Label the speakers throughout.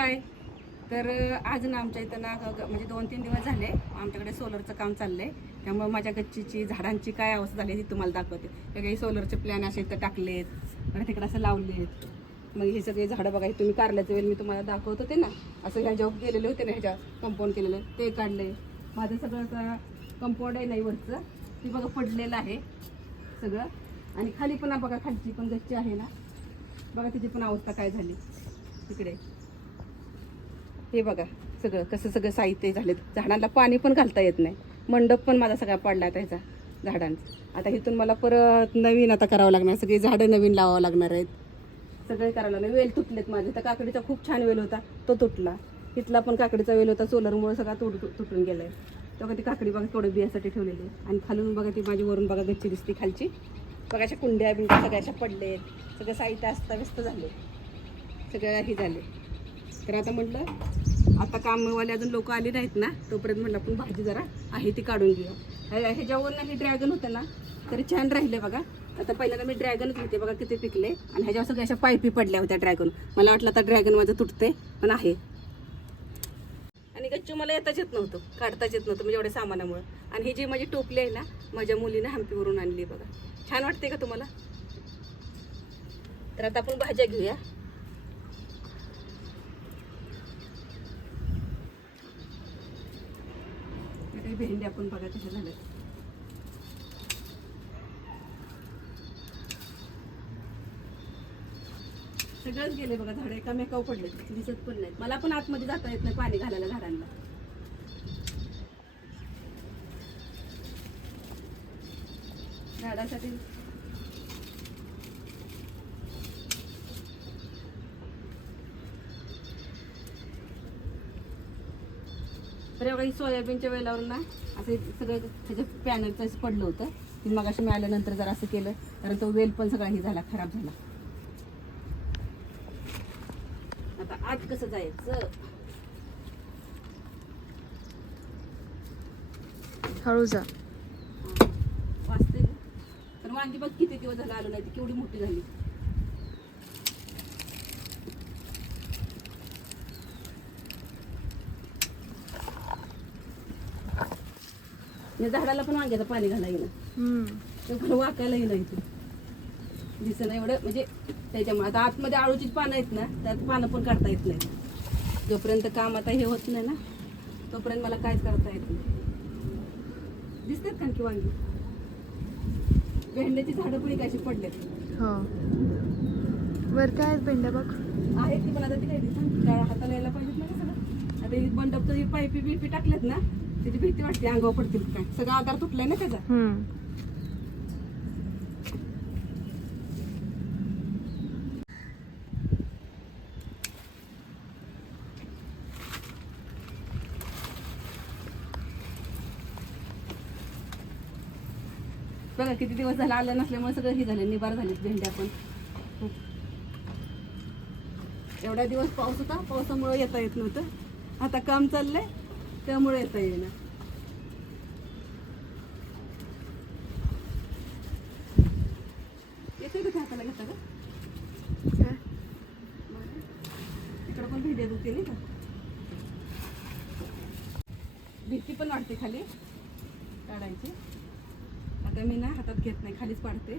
Speaker 1: हाय. तर आज ना आमच्या इथं ना ग- म्हणजे दोन तीन दिवस झाले आमच्याकडे सोलरचं काम चाललंय. त्यामुळे माझ्या गच्चीची झाडांची काय अवस्था झाली ती तुम्हाला दाखवते. हे काही सोलरचे प्लॅन असे इथं टाकलेत परत तिकडे असं लावलेत. मग हे सगळे झाडं बघा तुम्ही कारल्याचं वेळ मी तुम्हाला दाखवत होते ना. असं ह्या जॉब गेलेले होते ना ह्याच्या कंपाऊंड केलेलं ते काढले माझं सगळं आता कंपाऊंड आहे नाही वरचं. ती बघा पडलेलं आहे सगळं. आणि खाली पण बघा खालची पण गच्ची आहे ना. बघा तिची पण अवस्था काय झाली. तिकडे हे बघा सगळं कसं सगळं साहित्य झालेत. झाडांना पाणी पण घालता येत नाही. मंडप पण माझा सगळा पडला त्याचा झाडांचा. आता इथून मला परत नवीन आता करावं लागणार सगळी झाडं नवीन लावावं लागणार आहेत. सगळे करावं लागणार वेल तुटलेत माझे. तर काकडीचा खूप छान वेल होता तो तुटला. तिथला पण काकडीचा वेल होता सोलरमुळे सगळा तुट तुटून गेलं आहे बघा ती काकडी बघा थोडं बियासाठी ठेवलेली आहे. आणि खालून बघा ती माझी वरून बघा गच्ची दिसते खालची. बघा अशा कुंड्या बिंड्या सगळ्या अशा पडलेत. सगळं साहित्य अस्ताव्यस्त झाले सगळं हे झाले तर आता म्हटलं आता कामवाले अजून लोक आले नाहीत ना तोपर्यंत म्हटलं आपण भाजी जरा आहे ती काढून घेऊया. ह्या- ह्याच्यावर ना हे ड्रॅगन होतं ना तरी छान राहिले बघा. आता पहिल्यांदा मी ड्रॅगनच घेते बघा किती पिकले. आणि ह्याच्यावर सगळ्या अशा पायपी पडल्या होत्या ड्रॅगन मला वाटलं आता ड्रॅगन माझं तुटते पण आहे. आणि गच्चू मला येताच येत नव्हतं काढताच येत नव्हतं म्हणजे एवढ्या सामानामुळं. आणि ही जी माझी टोपली आहे ना माझ्या मुलीनं हम्पीवरून आणली बघा. छान वाटते का तुम्हाला? तर आता आपण भाज्या घेऊया. भेंड्या पण आपण बघा कशा झाल्या सगळंच गेले बघा झाडं एकामेकाव पडले दिसत पण नाहीत. मला पण आतमध्ये जाता येत नाही पाणी घालायला झाडांना झाडासाठी तर एवढं ही सोयाबीनच्या वेळेलावर ना असं सगळं त्याच्या पॅनलचं पडलं होतं. ती मग अशी मिळाल्यानंतर जर असं केलं कारण तो वेल पण सगळा हे झाला खराब झाला. आता आज कसं जायचं?
Speaker 2: हळू जा.
Speaker 1: वाचते. तर वांगी बघ किती दिवस झाला आलो नाही ती केवढी मोठी झाली. या झाडाला पण वांग्याचं पाणी घालायला. ते पण वाकायलाही नाही ते. दिसणं एवढं म्हणजे त्याच्यामुळे. आता आतमध्ये आळूचीच पानं आहेत ना त्यात पानं पण काढता येत नाही जोपर्यंत काम आता हे होत नाही ना तोपर्यंत मला काहीच करता येत नाही. दिसतात का की वांगी? भेंड्याची झाडं पण एक अशी पडलेत.
Speaker 2: हो. वर काय आहेत भेंड्या बघ?
Speaker 1: आहेत की पण आता ती काय हाताला यायला पाहिजेत ना सगळं. आता बंडपचं पायपी बिपी टाकल्यात ना त्याची भीती वाटते अंगावर पडतील काय? सगळा आधार तुटलाय ना त्याचा.
Speaker 2: हम्म.
Speaker 1: बघा किती दिवस झाला आलं नसल्यामुळे सगळं हे झालं निबार झाले भेंड्या पण. एवढ्या दिवस पाऊस होता पावसामुळे येता येत नव्हतं. आता काम चाललंय. त्यामुळे येता येईना. येते का हाताला घेता का? इकडं पण भेंड्या दुखते नाही का? भीती पण वाटते खाली काढायची. आता मी ना हातात घेत नाही खालीच पाडते.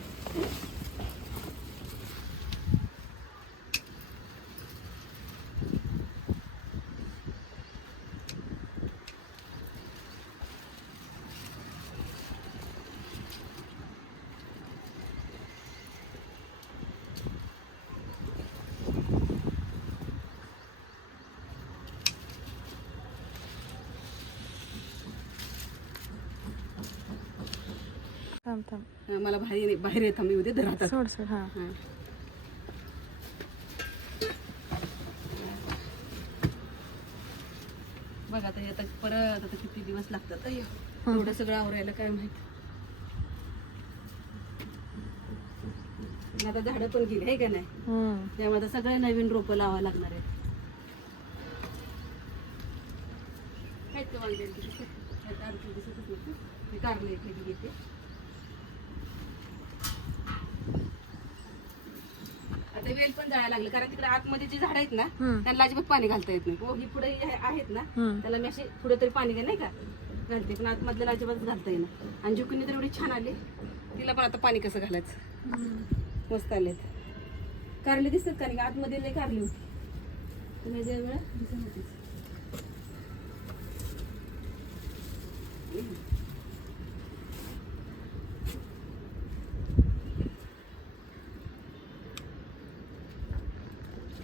Speaker 2: थांब थांब
Speaker 1: हा, मला बाहेर बाहेर येत मी उद्या राहतात
Speaker 2: सोड सोड हा.
Speaker 1: बघ आता हे आता परत आता किती दिवस लागतात अय्यो. एवढं सगळं आवरायला काय माहीत आणि आता झाडं पण गेली आहे का नाही
Speaker 2: हम्म.
Speaker 1: त्यामुळे आता सगळे नवीन रोपं लावावं लागणार आहेत आहेत का वांगे? दिसत? आहेत, अर्धी दिसतच नाही. हे कारलं घेते आता वेल पण जायला लागलं. कारण तिकडे आतमध्ये जी झाड आहेत ना. त्यांना अजिबात पाणी घालता येत नाही. हो, ही पुढे आहेत ना. त्याला मी असे पुढे तरी पाणी नाही का घालते. पण आतमधल्याला अजिबात घालता येईना. आणि जुकुनी तर एवढी छान आली. तिला पण आता पाणी कसं घालायचं? मस्त आलेत. कारले दिसतात का नाही? आतमध्ये लय कारली होती पण ह्याच्या वेळा दिसत नव्हतीच.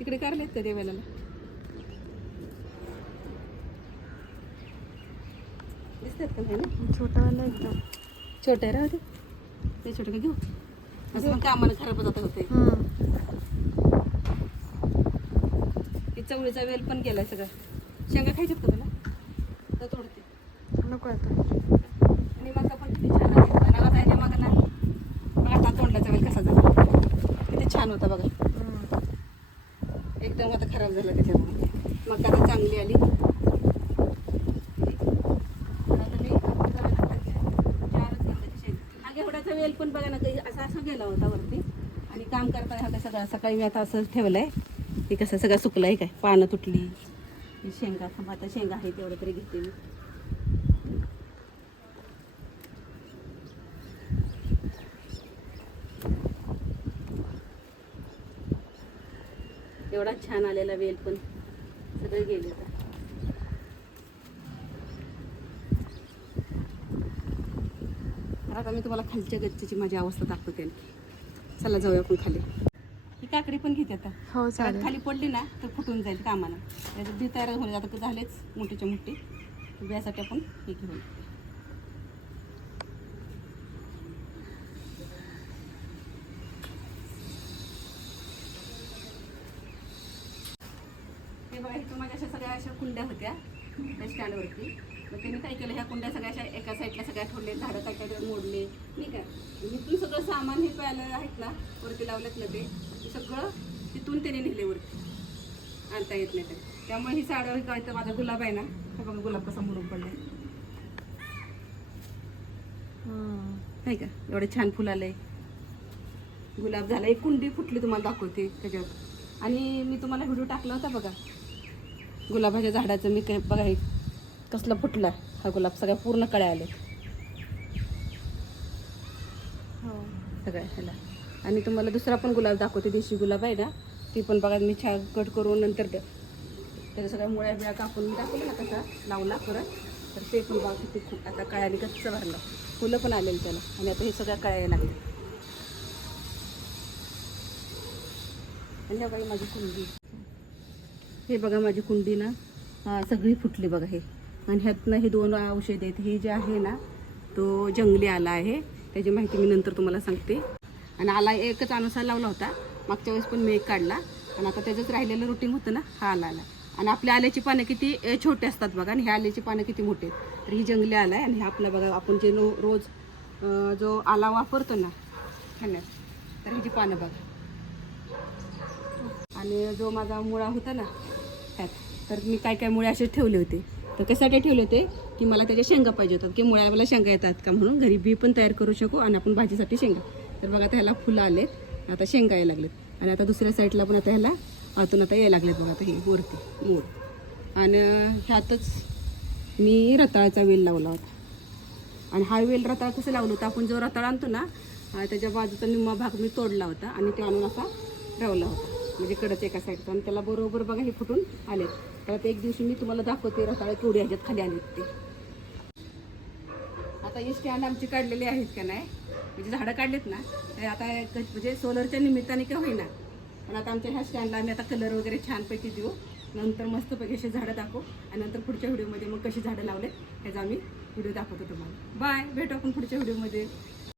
Speaker 1: तिकडे कारले आहेत का देवाला दिसतात का नाही
Speaker 2: छोटावाला एकदम.
Speaker 1: छोटे आहे राहते ते छोटे का घेऊ? असं पण कामानं खराब जात होते. हे. चवळीचा वेल पण केलाय सगळं. शेंगा खायच्यात का तुला? तर तोडते.
Speaker 2: नको आता.
Speaker 1: आणि मका पण किती छान आहे. मागं ना बघा आता तोंडाचा वेल कसा झाला? किती छान होता बघा. एकदम आता खराब झाला त्याच्यामुळे. मग आता चांगली आली चारच वेल पण बघा ना काही असा असा गेला होता वरती. आणि काम करता हा कसं सगळं सकाळी मी आता असं आहे ते कसं सगळं सुकलं आहे काय? पानं तुटली. शेंगा आता शेंगा आहे तेवढं तरी घेते मी. एवढा छान आलेला वेल पण सगळे गेले आता. तर आता मी तुम्हाला खालच्या गच्चीची माझी अवस्था दाखवते आणखी. चला जाऊया आपण खाली. ही काकडी पण घेते आता.
Speaker 2: हो चालेल.
Speaker 1: खाली पडली ना तर फुटून जाईल कामाला त्याचं बी तयार होईल आता झालेच मोठीच्या मोठी. बियासाठी आपण हे घेऊन हे बघा इथं माझ्या अशा सगळ्या अशा कुंड्या होत्या त्या स्टँडवरती. मग त्यांनी काय केलं ह्या कुंड्या सगळ्या अशा एका साईडला सगळ्या ठोडले झाडं काय काय मोडले नाही का इथून सगळं सामान हे पाहिलं आहेत ना वरती लावलेत ना ते सगळं तिथून त्यांनी नेले वरती. आणता येत नाही ते. त्यामुळे ही साडं काय तर माझा गुलाब आहे ना हे बघा गुलाब कसा म्हणून पडला
Speaker 2: आहे
Speaker 1: नाही का? एवढे छान फुल आले गुलाब झाला एक कुंडी फुटली तुम्हाला दाखवते त्याच्यावर. आणि मी तुम्हाला व्हिडिओ टाकला होता बघा. गुलाबाच्या झाडाचं मी काय बघा हे कसला फुटला हा गुलाब सगळ्या पूर्ण कळ्या आले
Speaker 2: हो.
Speaker 1: सगळ्या ह्याला. आणि तुम्हाला दुसरा पण गुलाब दाखवते देशी गुलाब आहे ना ती पण बघा मी छान कट करून नंतर त्याच्या सगळ्या मुळ्या बिळ्या कापून मी दाखवलं ना कसा लावला परत. तर ते पण बघा किती खूप आता कळ्याने गच्च भरलं. फुलं पण आलेली त्याला. आणि आता हे सगळ्या कळ्या लागल्या. आणि बघा ही माझी कुंडी. हे बघा माझी कुंडी ना सगळी फुटली बघा हे. आणि ह्यातनं हे दोन औषध आहेत. हे जे आहे ना तो जंगली आला आहे. त्याची माहिती मी नंतर तुम्हाला सांगते. आणि आला एकच अनुसार लावला होता. मागच्या वेळेस पण मी एक काढला. आणि आता त्याचंच राहिलेलं रुटीन होतं ना हा आला आला. आणि आपल्या आल्याची पानं किती छोटे असतात बघा. आणि ह्या आल्याची पानं किती मोठे आहेत. तर ही जंगली आला आहे आणि हे आपलं बघा आपण जे नो रोज जो आला वापरतो ना खाण्यात तर ह्याची पानं बघा. आणि जो माझा मुळा होता ना त्यात तर मी काय काय मुळे असे ठेवले होते. तर कशासाठी ठेवले होते? की मला त्याच्या शेंगा पाहिजे होतात. की मुळ्या मला शेंगा येतात का म्हणून घरी बी पण तयार करू शकू आणि आपण भाजीसाठी शेंगा. तर बघा आता ह्याला फुलं आलेत. आता शेंगा यायला लागलेत. आणि आता दुसऱ्या साईडला पण आता ह्याला आतून आता यायला लागलेत बघा आता हे वरती मूळ आणि ह्यातच मी रताळाचा वेल लावला होता. आणि हा वेल रताळ कसं लावलं होतं? आपण जो रताळ आणतो ना त्याच्या बाजूचा निम्मा भाग मी तोडला होता आणि ते आणून असा ठेवला होता. म्हणजे कडच एका साईडचं आणि त्याला बरोबर बघा हे फुटून आले. तर एक दिवशी मी तुम्हाला दाखवते रताळे केवढे ह्याच्यात खाली आले ते. आता हे स्टँड आमची काढलेली आहेत का नाही? म्हणजे झाडं काढलेत ना ते आता म्हणजे सोलरच्या निमित्ताने का होईना. पण आता आमच्या ह्या स्टँडला आम्ही आता कलर वगैरे छानपैकी देऊ. नंतर मस्तपैकी असे झाडं दाखवू. आणि नंतर पुढच्या व्हिडिओमध्ये मग कशी झाडं लावले ह्याचा आम्ही व्हिडिओ दाखवतो तुम्हाला. बाय भेटू आपण पुढच्या व्हिडिओमध्ये